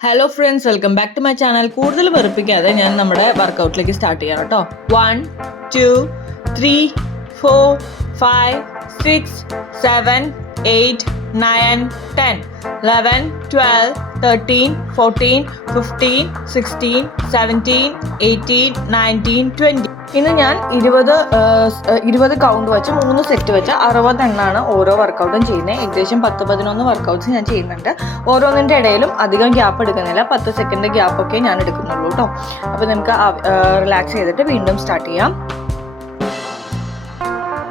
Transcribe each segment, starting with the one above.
Hello friends welcome back to my channel കൂടുതൽ വെറുപ്പിക്കാതെ ഞാൻ നമ്മുടെ വർക്കൗട്ടിലേക്ക് സ്റ്റാർട്ട് ചെയ്യാം കേട്ടോ one two three four five six seven eight nine ten eleven twelve thirteen fourteen fifteen sixteen seventeen eighteen nineteen twenty ഇന്ന് ഞാൻ ഇരുപത് ഇരുപത് കൗണ്ട് വെച്ച് മൂന്ന് സെറ്റ് വെച്ച് അറുപത് എണ്ണാണ് ഓരോ വർക്കൗട്ടും ചെയ്യുന്നത്. ഏകദേശം പത്ത് പതിനൊന്ന് വർക്കൗട്ട്സ് ഞാൻ ചെയ്യുന്നുണ്ട്. ഓരോന്നിന്റെ ഇടയിലും അധികം ഗ്യാപ്പ് എടുക്കുന്നില്ല. പത്ത് സെക്കൻഡ് ഗ്യാപ്പൊക്കെ ഞാൻ എടുക്കുന്നുള്ളൂ കേട്ടോ അപ്പോൾ നമുക്ക് റിലാക്സ് ചെയ്തിട്ട് വീണ്ടും സ്റ്റാർട്ട് ചെയ്യാം.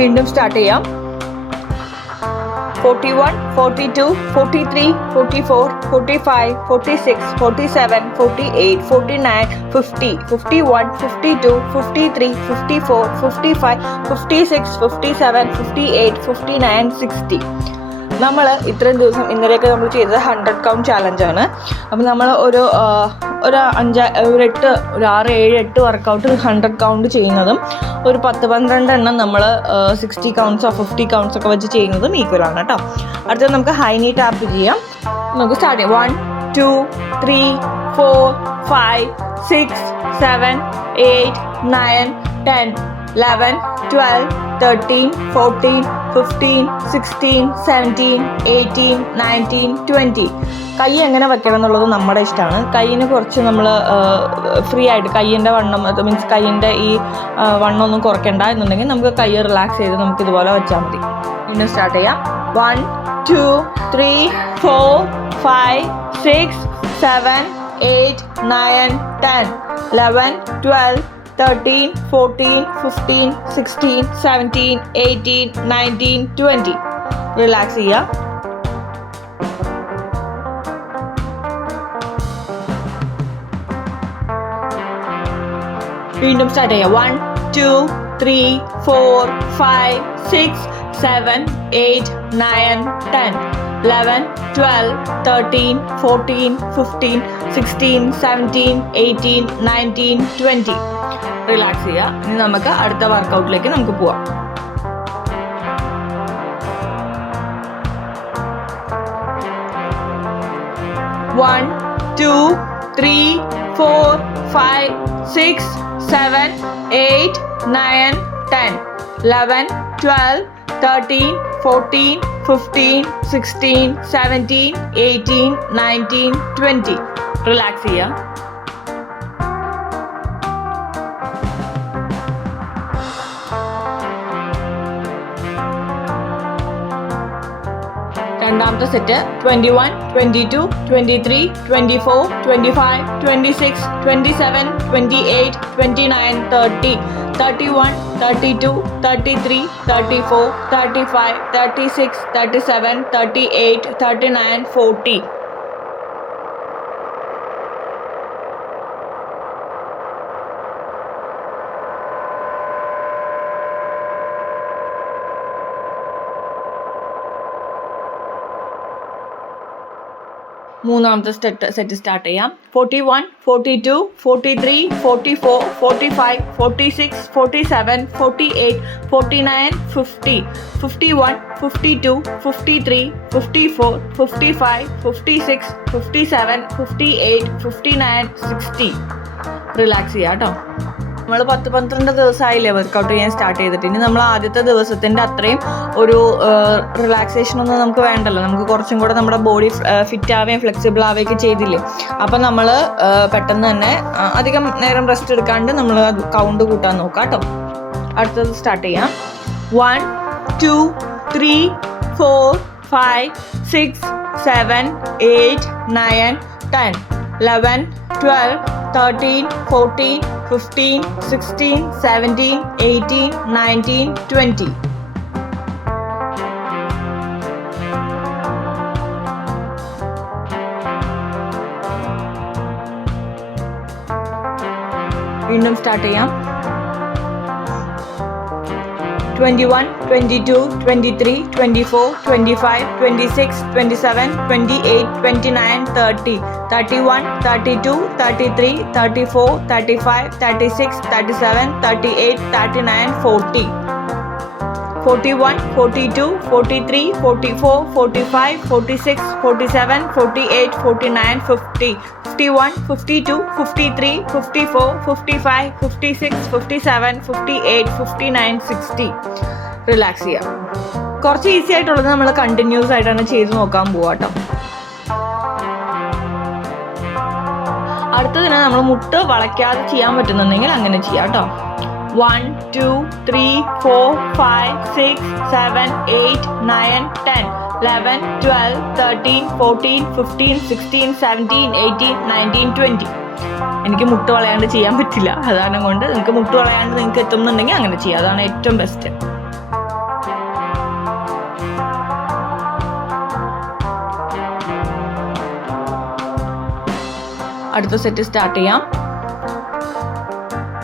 വീണ്ടും സ്റ്റാർട്ട് ചെയ്യാം forty one forty two forty three forty four forty five forty six forty seven forty eight forty nine fifty fifty one fifty two fifty three fifty four fifty five fifty six fifty seven fifty eight fifty nine sixty നമ്മൾ ഇത്രയും ദിവസം ഇന്നലെയൊക്കെ നമ്മൾ ചെയ്തത് hundred count ചാലഞ്ചാണ് അപ്പം നമ്മൾ ഒരു ഒരു അഞ്ച് ഒരു എട്ട് ഒരു ആറ് ഏഴ് എട്ട് വർക്കൗട്ട് ഹൺഡ്രഡ് കൗണ്ട് ചെയ്യുന്നതും ഒരു പത്ത് പന്ത്രണ്ട് എണ്ണം നമ്മൾ സിക്സ്റ്റി കൗണ്ട്സോ ഫിഫ്റ്റി കൗണ്ട്സ് ഒക്കെ വെച്ച് ചെയ്യുന്നതും ഈക്വൽ ആണ് കേട്ടോ അടുത്തത് നമുക്ക് ഹൈ നീ ടാപ്പ് ചെയ്യാം. നമുക്ക് സ്റ്റാർട്ട് ചെയ്യാം. One two three four five six seven eight nine ten eleven twelve thirteen fourteen fifteen sixteen seventeen eighteen nineteen twenty കൈ എങ്ങനെ വെക്കണം എന്നുള്ളത് നമ്മുടെ ഇഷ്ടമാണ്. കൈയിന് കുറച്ച് നമ്മൾ ഫ്രീ ആയിട്ട് കൈയിന്റെ വണ്ണം മീൻസ് കൈയിന്റെ ഈ വണ്ണം ഒന്നും കുറയ്ക്കണ്ട എന്നുണ്ടെങ്കിൽ നമുക്ക് കൈ റിലാക്സ് ചെയ്ത് നമുക്ക് ഇതുപോലെ വെച്ചാൽ മതി. വീണ്ടും സ്റ്റാർട്ട് ചെയ്യാം. One two three four five six seven eight nine ten eleven twelve thirteen fourteen fifteen sixteen seventeen eighteen nineteen twenty relax ചെയ്യുക വീണ്ടും സ്റ്റാർട്ട് ചെയ്യാം one two three four five six seven eight nine ten eleven twelve thirteen fourteen fifteen sixteen seventeen eighteen nineteen twenty Relax ചെയ്യുക ഇനി നമുക്ക് അടുത്ത വർക്കൗട്ടിലേക്ക് നമുക്ക് പോവാം. One two three four five six seven eight nine ten eleven twelve thirteen fourteen fifteen sixteen seventeen eighteen nineteen twenty relax ചെയ്യുക രണ്ടാമത്തെ set twenty one twenty two twenty three twenty four twenty five twenty six twenty seven twenty eight twenty nine thirty thirty one thirty two thirty three thirty four thirty five thirty six thirty seven thirty eight thirty nine forty മൂന്നാമത്തെ set set start ചെയ്യാം. Forty one forty two forty three forty four forty five forty six forty seven forty eight forty nine fifty fifty one fifty two fifty three fifty four fifty five fifty six fifty seven fifty eight fifty nine sixty relax ചെയ്യാം കേട്ടോ നമ്മൾ പത്ത് പന്ത്രണ്ട് ദിവസമായില്ലേ workout ചെയ്യാൻ start ചെയ്തിട്ട്. ഇനി നമ്മൾ ആദ്യത്തെ ദിവസത്തിന്റെ അത്രയും ഒരു റിലാക്സേഷൻ ഒന്നും നമുക്ക് വേണ്ടല്ലോ. നമുക്ക് കുറച്ചും കൂടെ നമ്മുടെ ബോഡി ഫിറ്റ് ആവുകയും ഫ്ലെക്സിബിൾ ആവുകയൊക്കെ ചെയ്തില്ലേ. അപ്പം നമ്മൾ പെട്ടെന്ന് തന്നെ അധികം നേരം റെസ്റ്റ് എടുക്കാണ്ട് നമ്മൾ കൗണ്ട് കൂട്ടാൻ നോക്കാം കേട്ടോ. അടുത്തത് സ്റ്റാർട്ട് ചെയ്യാം. One two three four five six seven eight nine ten eleven twelve thirteen fourteen fifteen sixteen seventeen eighteen nineteen twenty വീണ്ടും സ്റ്റാർട്ട് ചെയ്യാം twenty one twenty two twenty three twenty four twenty five twenty six twenty seven twenty eight twenty nine thirty thirty one thirty two thirty three thirty four thirty five thirty six thirty seven thirty eight thirty nine forty forty one forty two forty three forty four forty five forty six forty seven forty eight forty nine fifty fifty one fifty two fifty three fifty four fifty five fifty six fifty seven fifty eight fifty nine sixty relax ചെയ്യാം. കുറച്ച് easy ആയിട്ടുള്ളത് നമ്മൾ continuous ആയിട്ടാണ് ചെയ്ത് നോക്കാൻ പോവാ അടുത്തതിന് നമ്മൾ മുട്ട് വളയ്ക്കാതെ ചെയ്യാൻ പറ്റുന്നുണ്ടെങ്കിൽ അങ്ങനെ ചെയ്യാം കേട്ടോ. One two three four five six seven eight nine ten eleven twelve thirteen fourteen fifteen sixteen seventeen eighteen nineteen twenty എനിക്ക് മുട്ട് വളയാണ്ട് ചെയ്യാൻ പറ്റില്ല. അതാണ് കൊണ്ട് നിങ്ങൾക്ക് മുട്ട് വളയാണ്ട് നിങ്ങൾക്ക് എത്തുന്നുണ്ടെങ്കിൽ അങ്ങനെ ചെയ്യാം. അതാണ് ഏറ്റവും ബെസ്റ്റ് അടുത്ത സെറ്റ് സ്റ്റാർട്ട് ചെയ്യാം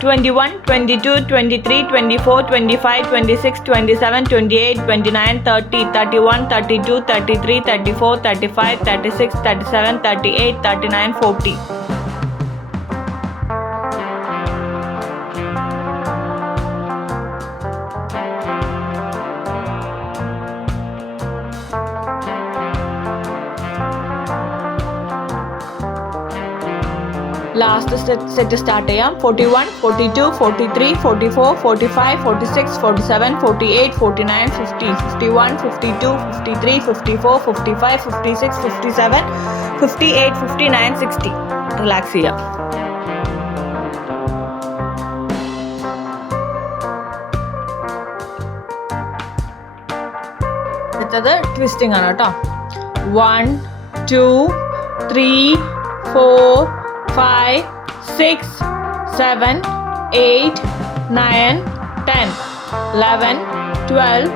21, 22, 23, 24, 25, 26, 27, 28, 29, 30, 31, 32, 33, 34, 35, 36, 37, 38, 39, 40. ലാസ്റ്റ് സെറ്റ് സ്റ്റാർട്ട് ചെയ്യാം forty one forty two forty three forty four forty five forty six forty seven forty eight forty nine fifty fifty one fifty two fifty three fifty four fifty five fifty six fifty seven fifty eight fifty nine sixty relax ചെയ്യാം അടുത്തത് twisting ആണ് കേട്ടോ one two three four five, six, seven, eight, nine, ten, eleven, twelve,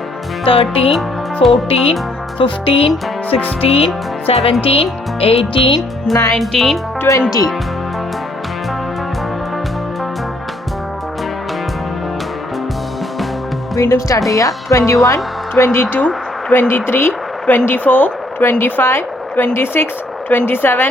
thirteen, fourteen, fifteen, sixteen, seventeen, eighteen, nineteen, twenty. വീണ്ടും start ചെയ്യുക twenty one twenty two twenty three twenty four twenty five twenty six twenty seven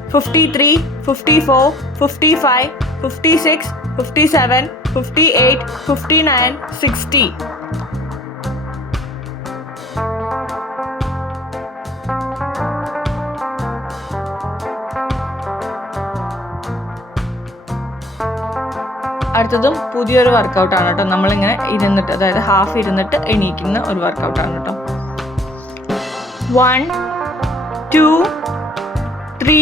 fifty three fifty four fifty five fifty six fifty seven fifty eight fifty nine sixty അടുത്തതും പുതിയൊരു വർക്കൗട്ടാണ് കേട്ടോ. നമ്മളിങ്ങനെ ഇരുന്നിട്ട് അതായത് half ഇരുന്നിട്ട് എണീക്കുന്ന ഒരു വർക്കൗട്ടാണ് കേട്ടോ. One two three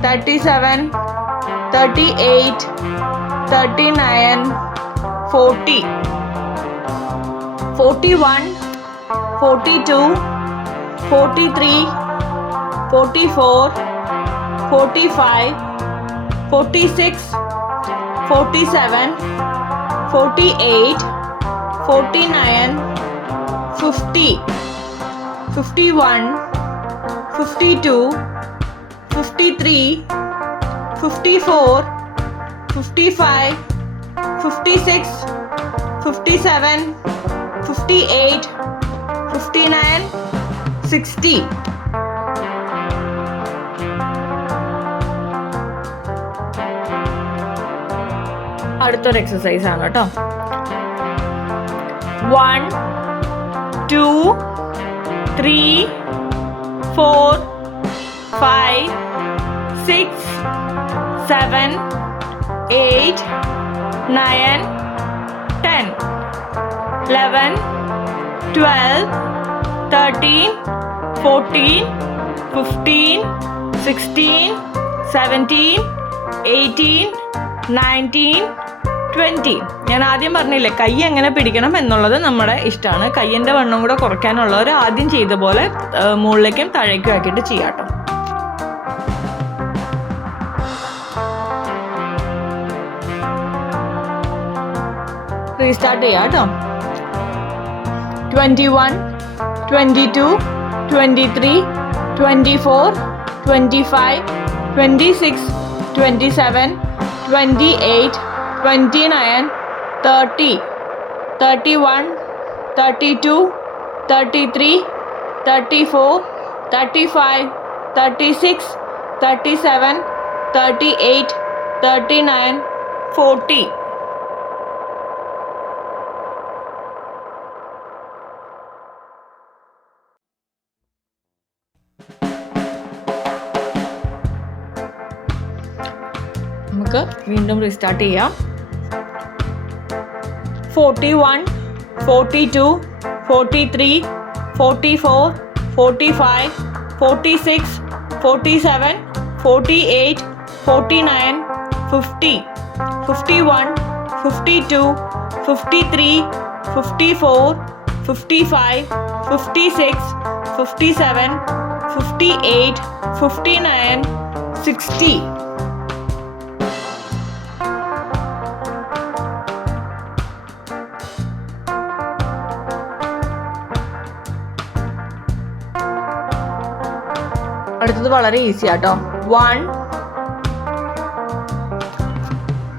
37, 38, 39, 40, 41, 42, 43, 44, 45, 46, 47, 48, 49, 50, 51, 52, five forty six forty seven forty eight forty nine fifty fifty one fifty two fifty three fifty four fifty five fifty six fifty seven fifty eight fifty nine sixty അടുത്തൊരു exercise ആണ് കേട്ടോ one two three four five six seven eight nine ten eleven twelve thirteen fourteen fifteen sixteen seventeen eighteen nineteen twenty ഞാൻ ആദ്യം പറഞ്ഞില്ലേ കൈ എങ്ങനെ പിടിക്കണം എന്നുള്ളത് നമ്മുടെ ഇഷ്ടമാണ് കയ്യിന്റെ വണ്ണം കൂടെ കുറയ്ക്കാനുള്ളവർ ആദ്യം ചെയ്ത പോലെ മുകളിലേക്കും താഴേക്കും ആക്കിയിട്ട് ചെയ്യാട്ടോ. റീസ്റ്റാർട്ട് ചെയ്യാം കേട്ടോ twenty one twenty two twenty three twenty four twenty five twenty six twenty seven twenty eight twenty nine thirty thirty one thirty two thirty three thirty four thirty five thirty six thirty seven thirty eight thirty nine forty നമുക്ക് വീണ്ടും restart ചെയ്യാം forty one forty two forty three forty four forty five forty six forty seven forty eight forty nine fifty fifty one fifty two fifty three fifty four fifty five fifty six fifty seven fifty eight fifty nine sixty അടുത്തത് വളരെ easy ആട്ടോ. One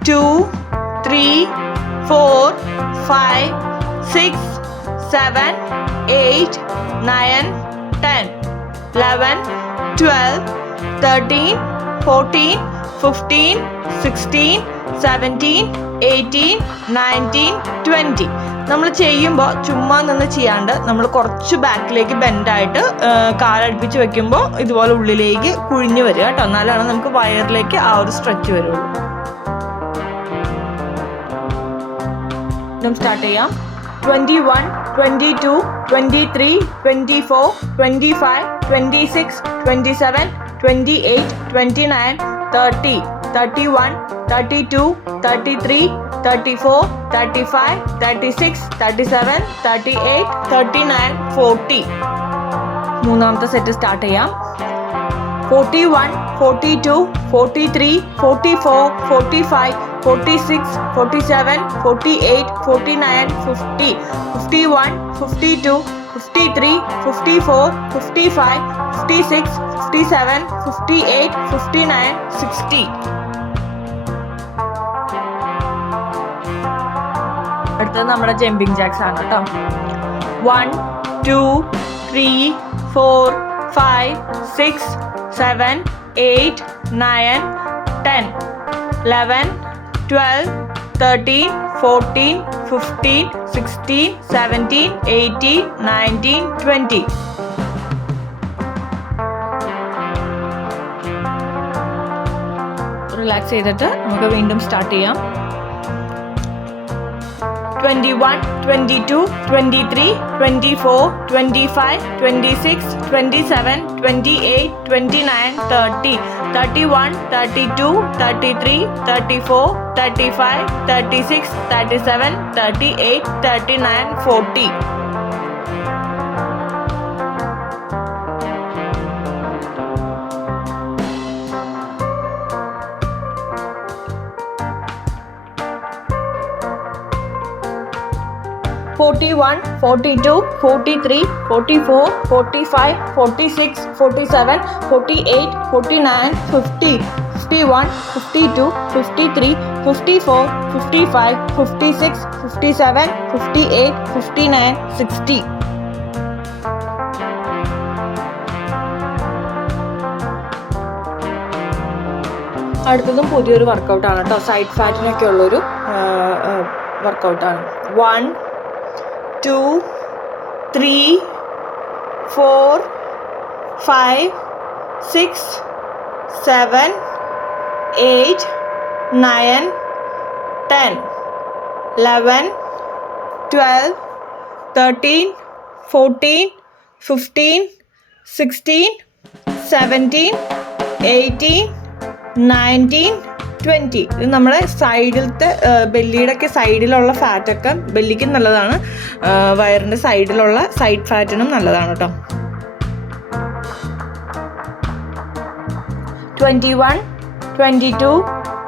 two three four five six seven eight nine ten eleven twelve thirteen fourteen fifteen sixteen seventeen eighteen nineteen twenty നമ്മൾ ചെയ്യുമ്പോൾ ചുമ്മാ നിന്ന് ചെയ്യാണ്ട് നമ്മൾ കുറച്ച് ബാക്കിലേക്ക് ബെൻഡായിട്ട് കാലടുപ്പിച്ച് വെക്കുമ്പോൾ ഇതുപോലെ ഉള്ളിലേക്ക് കുഴിഞ്ഞു വരിക കേട്ടോ. എന്നാലാണ് നമുക്ക് വയറിലേക്ക് ആ ഒരു സ്ട്രെച്ച് വരുള്ളൂ. സ്റ്റാർട്ട് ചെയ്യാം. Twenty one twenty two twenty three twenty four twenty five twenty six twenty seven twenty eight twenty nine thirty thirty one thirty two thirty three thirty four thirty five thirty six thirty seven thirty eight thirty nine forty മൂന്നാമത്തെ set start ചെയ്യാം. Forty one forty two forty three forty four forty five forty six forty seven forty eight forty nine fifty fifty one fifty two fifty three fifty four fifty five fifty six fifty seven fifty eight fifty nine sixty അടുത്തത് നമ്മുടെ jumping jacks ആണ് കേട്ടോ. One two three four five six seven eight nine ten eleven twelve thirteen fourteen fifteen sixteen seventeen eighteen nineteen twenty relax ചെയ്തിട്ട് നമുക്ക് വീണ്ടും start ചെയ്യാം. Twenty one twenty two twenty three twenty four twenty five twenty six twenty seven twenty eight twenty nine thirty thirty one thirty two thirty three thirty four 35, 36, 37, 38, 39, 40. Forty-one, forty-two, forty-three, forty-four, forty-five, forty-six, forty-seven, forty-eight, forty-nine, fifty, fifty-one, fifty-two, fifty-three. 48, 49, 50, 51, 52, 53, 54, 55, 56, 57, 58, 59, 60. അടുത്തതും പുതിയൊരു വർക്കൗട്ടാണ് കേട്ടോ side ഫാറ്റിനൊക്കെ ഉള്ളൊരു വർക്കൗട്ടാണ് one two three four five six seven eight nine ten eleven twelve thirteen fourteen fifteen sixteen seventeen eighteen nineteen twenty. ഇത് നമ്മുടെ സൈഡിലത്തെ ബെല്ലിയുടെ ഒക്കെ സൈഡിലുള്ള ഫാറ്റൊക്കെ ബെല്ലിക്ക് നല്ലതാണ്. വയറിന്റെ സൈഡിലുള്ള സൈഡ് ഫാറ്റിനും നല്ലതാണ് കേട്ടോ. Twenty one twenty two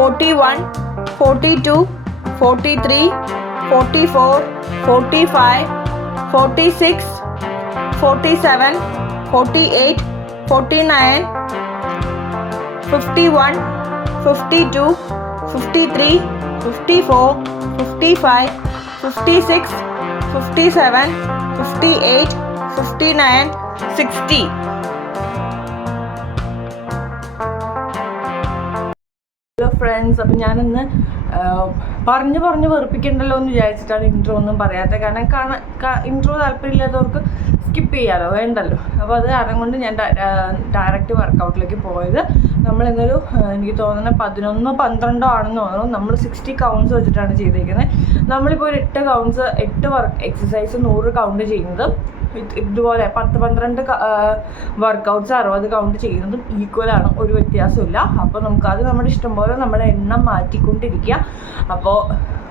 41, 42, 43, 44, 45, 46, 47, 48, 49, 51, 52, 53, 54, 55, 56, 57, 58, 59, 60. Friends അപ്പം ഞാനിന്ന് പറഞ്ഞു പറഞ്ഞു വെറുപ്പിക്കണ്ടല്ലോ എന്ന് വിചാരിച്ചിട്ടാണ് ഇൻട്രോ ഒന്നും പറയാത്തത്. കാരണം കാണാൻ ഇൻട്രോ താല്പര്യമില്ലാത്തവർക്ക് സ്കിപ്പ് ചെയ്യാലോ വേണ്ടല്ലോ. അപ്പോൾ അത് കാരണം കൊണ്ട് ഞാൻ ഡയറക്റ്റ് വർക്കൗട്ടിലേക്ക് പോയത്. ആ, എനിക്ക് തോന്നുന്നത് പതിനൊന്നോ പന്ത്രണ്ടോ ആണെന്ന് തോന്നുന്നു. നമ്മൾ സിക്സ്റ്റി കൗണ്ട്സ് വെച്ചിട്ടാണ് ചെയ്തിരിക്കുന്നത്. നമ്മളിപ്പോൾ ഒരു എട്ട് കൗണ്ട്സ് എട്ട് വർക്ക് എക്സസൈസ് നൂറ് കൗണ്ട് ചെയ്യുന്നത്. ഇത് ഇതുപോലെ പത്ത് പന്ത്രണ്ട് വർക്കൗട്ട്സ് അറുപത് കൗണ്ട് ചെയ്യുന്നതും ഈക്വലാണ് ഒരു വ്യത്യാസമില്ല അപ്പോൾ നമുക്ക് നമ്മുടെ ഇഷ്ടം പോലെ നമ്മുടെ എണ്ണം മാറ്റിക്കൊണ്ടിരിക്കുക. അപ്പോൾ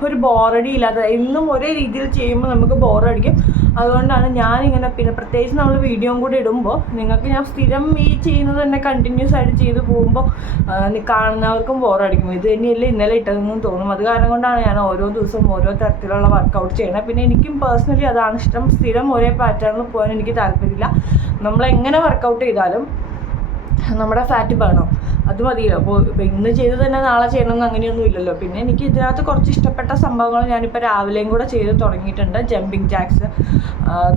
ഒരു ബോറടി ഇല്ലാതെ. എന്നും ഒരേ രീതിയിൽ ചെയ്യുമ്പോൾ നമുക്ക് ബോറടിക്കും അതുകൊണ്ടാണ് ഞാനിങ്ങനെ പിന്നെ പ്രത്യേകിച്ച് നമ്മൾ വീഡിയോയും കൂടി ഇടുമ്പോൾ നിങ്ങൾക്ക് ഞാൻ സ്ഥിരം ഈ ചെയ്യുന്നത് തന്നെ കണ്ടിന്യൂസ് ആയിട്ട് ചെയ്ത് പോകുമ്പോൾ കാണുന്നവർക്കും ബോറടിക്കും ഇത് തന്നെയല്ലേ ഇന്നലെ ഇട്ടതെന്നും തോന്നും. അത് കാരണം കൊണ്ടാണ് ഞാൻ ഓരോ ദിവസവും ഓരോ തരത്തിലുള്ള വർക്കൗട്ട് ചെയ്യണത് പിന്നെ എനിക്കും പേഴ്സണലി അതാണ് ഇഷ്ടം. സ്ഥിരം ഒരേ പാറ്റേണിൽ പോകാൻ എനിക്ക് താല്പര്യമില്ല. നമ്മൾ എങ്ങനെ വർക്കൗട്ട് ചെയ്താലും നമ്മുടെ ഫാറ്റ് ബേണോ അത് മതിയല്ലോ. അപ്പോൾ ഇപ്പോൾ ഇന്ന് ചെയ്ത് തന്നെ നാളെ ചെയ്യണമെന്ന് അങ്ങനെയൊന്നും ഇല്ലല്ലോ. പിന്നെ എനിക്ക് ഇതിനകത്ത് കുറച്ച് ഇഷ്ടപ്പെട്ട സംഭവങ്ങൾ ഞാനിപ്പോൾ രാവിലെയും കൂടെ ചെയ്ത് തുടങ്ങിയിട്ടുണ്ട്. ജമ്പിങ് ജാക്സ്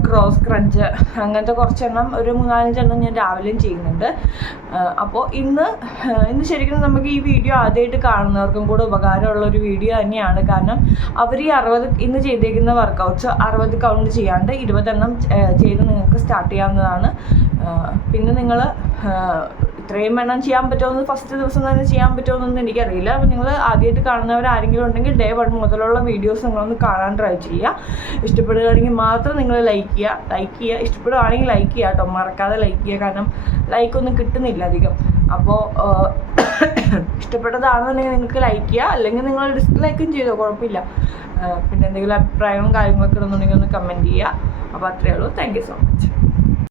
ക്രോസ് ക്രഞ്ച് അങ്ങനത്തെ കുറച്ചെണ്ണം ഒരു മൂന്നാലഞ്ചെണ്ണം ഞാൻ രാവിലെയും ചെയ്യുന്നുണ്ട്. അപ്പോൾ ഇന്ന് ഇന്ന് ശരിക്കും നമുക്ക് ഈ വീഡിയോ ആദ്യമായിട്ട് കാണുന്നവർക്കും കൂടെ ഉപകാരമുള്ള ഒരു വീഡിയോ തന്നെയാണ്. കാരണം അവർ ഈ അറുപത് ഇന്ന് ചെയ്തേക്കുന്ന വർക്കൗട്ട്സ് അറുപത് കൗണ്ട് ചെയ്യാണ്ട് ഇരുപതെണ്ണം ചെയ്ത് നിങ്ങൾക്ക് സ്റ്റാർട്ട് ചെയ്യാവുന്നതാണ്. പിന്നെ നിങ്ങൾ ഇത്രയും എണ്ണം ചെയ്യാൻ പറ്റുമെന്ന് ഫസ്റ്റ് ദിവസം തന്നെ ചെയ്യാൻ പറ്റുമെന്നൊന്നും എനിക്കറിയില്ല. അപ്പോൾ നിങ്ങൾ ആദ്യമായിട്ട് കാണുന്നവർ ആരെങ്കിലും ഉണ്ടെങ്കിൽ ഡേ വൺ മുതലുള്ള വീഡിയോസ് നിങ്ങളൊന്ന് കാണാൻ ട്രൈ ചെയ്യുക. ഇഷ്ടപ്പെടുകയാണെങ്കിൽ മാത്രം നിങ്ങൾ ലൈക്ക് ചെയ്യുക. ലൈക്ക് ചെയ്യുക. ഇഷ്ടപ്പെടുകയാണെങ്കിൽ ലൈക്ക് ചെയ്യുക കേട്ടോ. മറക്കാതെ ലൈക്ക് ചെയ്യുക. കാരണം ലൈക്കൊന്നും കിട്ടുന്നില്ല അധികം. അപ്പോൾ ഇഷ്ടപ്പെട്ടതാണെന്നുണ്ടെങ്കിൽ നിങ്ങൾക്ക് ലൈക്ക് ചെയ്യുക. അല്ലെങ്കിൽ നിങ്ങൾ ഡിസ്ലൈക്കും ചെയ്തോ കുഴപ്പമില്ല. പിന്നെ എന്തെങ്കിലും അഭിപ്രായങ്ങളും കാര്യങ്ങളൊക്കെ ഉണ്ടെന്നുണ്ടെങ്കിൽ ഒന്ന് കമന്റ് ചെയ്യുക. അപ്പോൾ അത്രയേ ഉള്ളൂ. Thank you so much